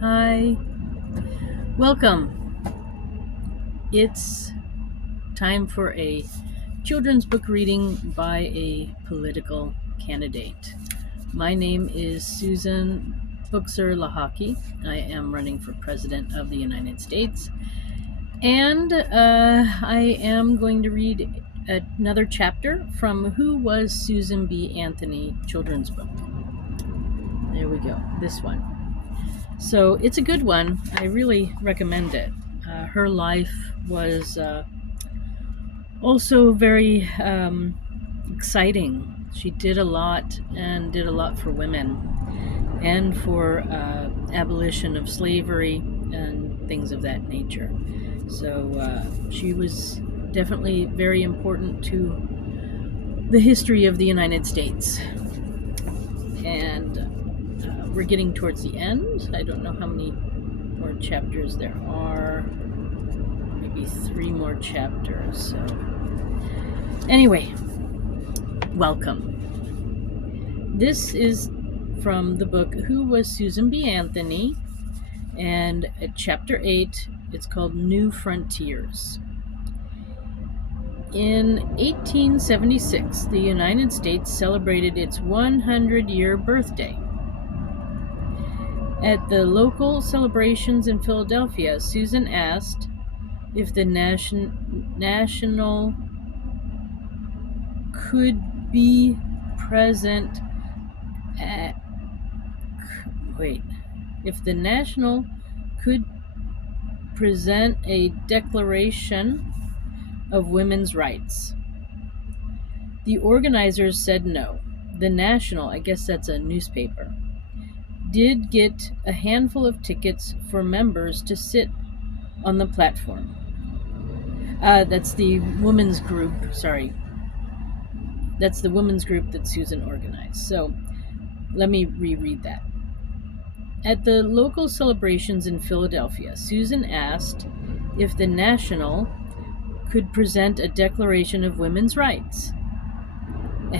Hi, welcome. It's time for a children's book reading by a political candidate. My name is Susan Buchser-Lochocki. I am running for President of the United States, and I am going to read another chapter from Who Was Susan B. Anthony children's book. There we go, this one. So it's a good one. I really recommend it. Her life was also very exciting. She did a lot and did a lot for women and for abolition of slavery and things of that nature. So she was definitely very important to the history of the United States. And we're getting towards the end. I don't know how many more chapters there are. Maybe 3 more chapters. So anyway, welcome. This is from the book Who Was Susan B. Anthony? And at chapter 8, it's called New Frontiers. In 1876, the United States celebrated its 100-year birthday. At the local celebrations in Philadelphia, Susan asked if the national could be present if the national could present a declaration of women's rights. The organizers said no. The National, I guess that's a newspaper, did get a handful of tickets for members to sit on the platform. That's the women's group, sorry. That's the women's group that Susan organized. So let me reread that. At the local celebrations in Philadelphia, Susan asked if the National could present a declaration of women's rights. The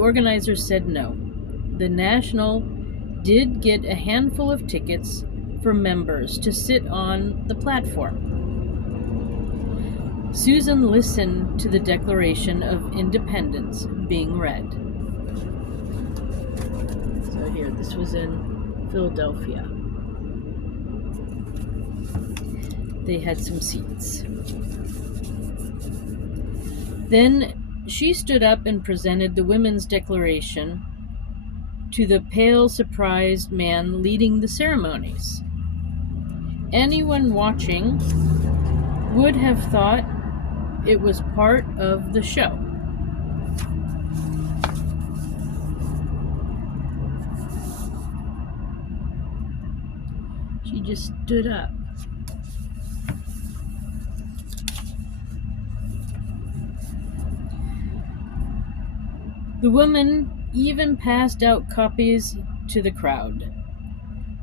organizers said no. The National did get a handful of tickets for members to sit on the platform. Susan listened to the Declaration of Independence being read. So here, this was in Philadelphia. They had some seats. Then she stood up and presented the Women's Declaration to the pale, surprised man leading the ceremonies. Anyone watching would have thought it was part of the show. She just stood up. The woman even passed out copies to the crowd.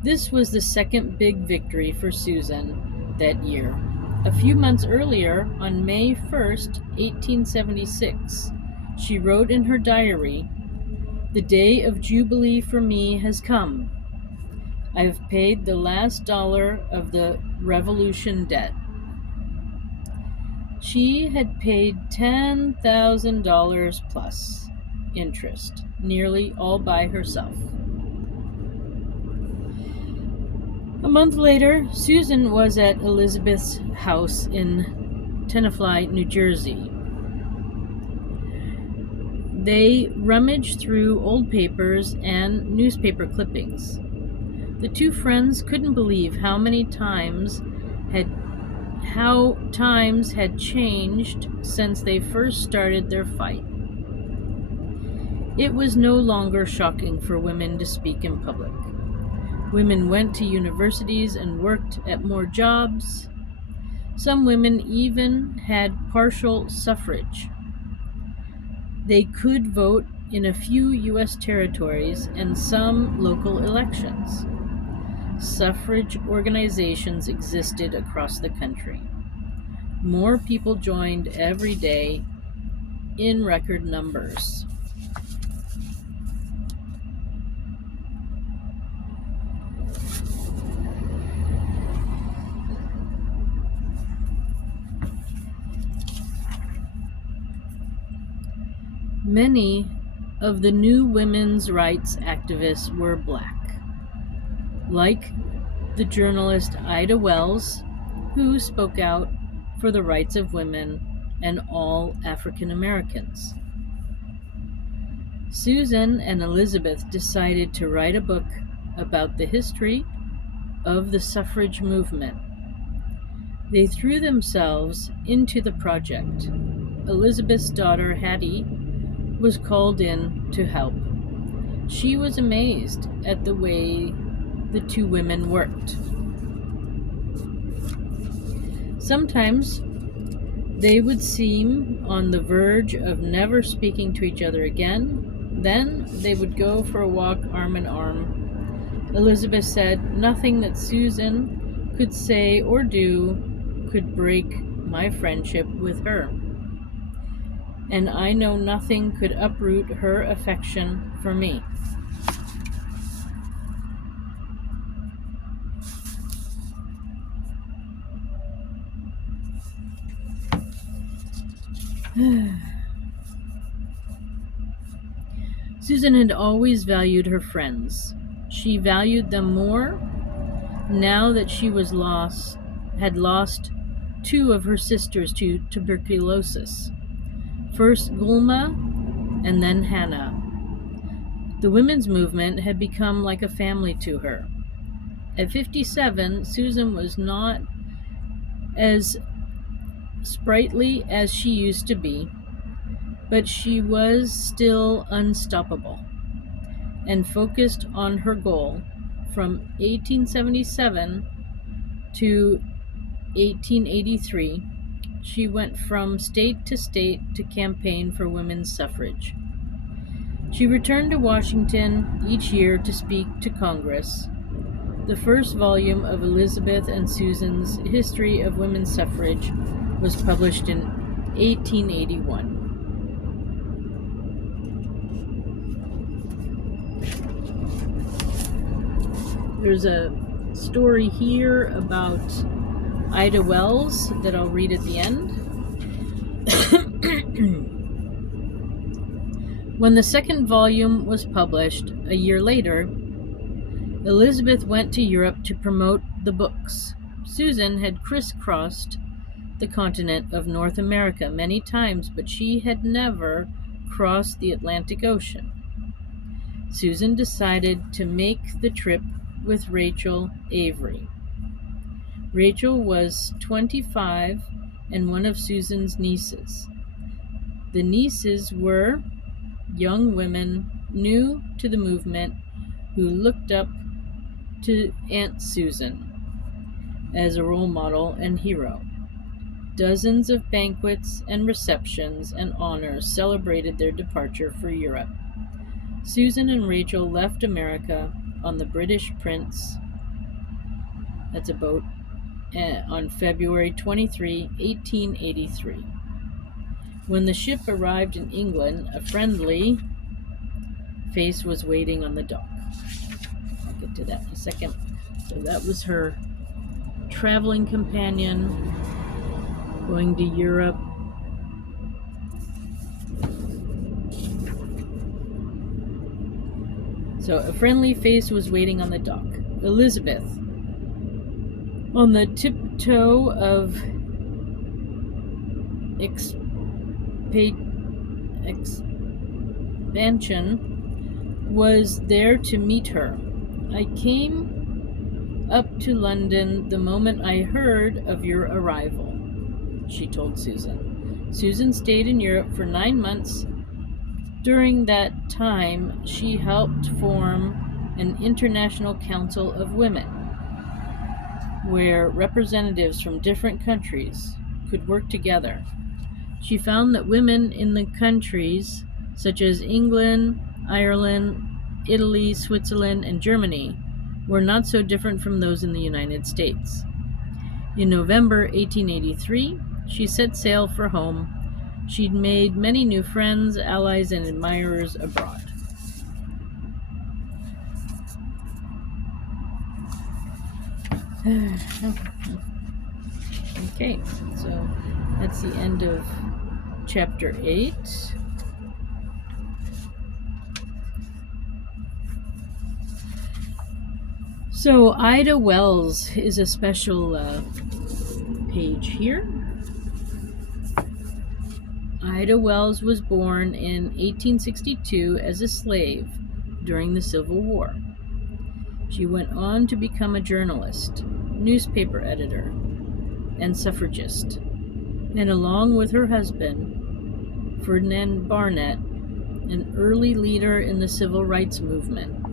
This was the second big victory for Susan that year. A few months earlier, on May 1st, 1876, she wrote in her diary, "The day of jubilee for me has come. I have paid the last dollar of the Revolution debt." She had paid $10,000 plus interest, nearly all by herself. A month later, Susan was at Elizabeth's house in Tenafly, New Jersey. They rummaged through old papers and newspaper clippings. The two friends couldn't believe how times had changed since they first started their fight. It was no longer shocking for women to speak in public. Women went to universities and worked at more jobs. Some women even had partial suffrage. They could vote in a few U.S. territories and some local elections. Suffrage organizations existed across the country. More people joined every day in record numbers. Many of the new women's rights activists were black, like the journalist Ida Wells, who spoke out for the rights of women and all African Americans. Susan and Elizabeth decided to write a book about the history of the suffrage movement. They threw themselves into the project. Elizabeth's daughter, Hattie, was called in to help. She was amazed at the way the two women worked. Sometimes they would seem on the verge of never speaking to each other again. Then they would go for a walk arm in arm. Elizabeth said, "Nothing that Susan could say or do could break my friendship with her. And I know nothing could uproot her affection for me." Susan had always valued her friends. She valued them more now that she had lost two of her sisters to tuberculosis. First Gulma and then Hannah. The women's movement had become like a family to her. At 57, Susan was not as sprightly as she used to be, but she was still unstoppable and focused on her goal. From 1877 to 1883, she went from state to state to campaign for women's suffrage. She returned to Washington each year to speak to Congress. The first volume of Elizabeth and Susan's History of Women's Suffrage was published in 1881. There's a story here about Ida Wells that I'll read at the end. When the second volume was published, a year later, Elizabeth went to Europe to promote the books. Susan had crisscrossed the continent of North America many times, but she had never crossed the Atlantic Ocean. Susan decided to make the trip with Rachel Avery. Rachel was 25 and one of Susan's nieces. The nieces were young women new to the movement who looked up to Aunt Susan as a role model and hero. Dozens of banquets and receptions and honors celebrated their departure for Europe. Susan and Rachel left America on the British Prince, that's a boat, on February 23, 1883. When the ship arrived in England, a friendly face was waiting on the dock. I'll get to that in a second. So that was her traveling companion going to Europe. So a friendly face was waiting on the dock. Elizabeth, on the tiptoe of expansion, was there to meet her. "I came up to London the moment I heard of your arrival," she told Susan. Susan stayed in Europe for 9 months. During that time, she helped form an international council of women, where representatives from different countries could work together. She found that women in the countries such as England, Ireland, Italy, Switzerland, and Germany were not so different from those in the United States. In November 1883, she set sail for home. She'd made many new friends, allies, and admirers abroad. Okay, so that's the end of chapter 8. So Ida Wells is a special page here. Ida Wells was born in 1862 as a slave during the Civil War. She went on to become a journalist, newspaper editor, and suffragist, and along with her husband, Ferdinand Barnett, an early leader in the civil rights movement.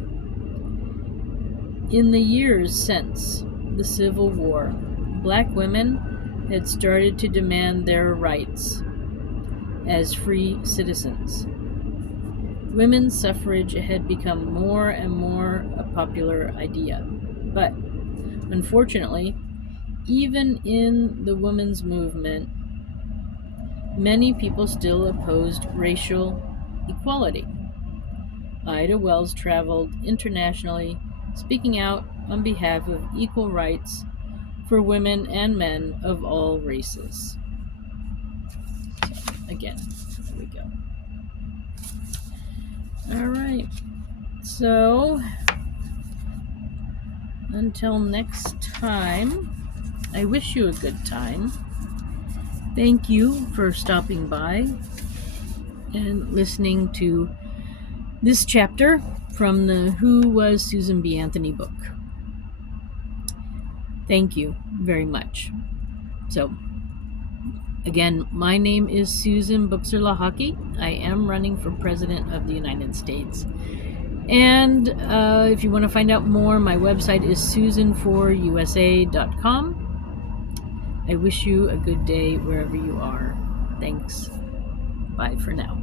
In the years since the Civil War, Black women had started to demand their rights as free citizens. Women's suffrage had become more and more a popular idea. But unfortunately, even in the women's movement, many people still opposed racial equality. Ida Wells traveled internationally, speaking out on behalf of equal rights for women and men of all races. So, again, there we go. All right. So, until next time, I wish you a good time. Thank you for stopping by and listening to this chapter from the Who Was Susan B. Anthony book. Thank you very much. So, again, my name is Susan Buchser-Lochocki. I am running for President of the United States. And if you want to find out more, my website is susan4usa.com. I wish you a good day wherever you are. Thanks. Bye for now.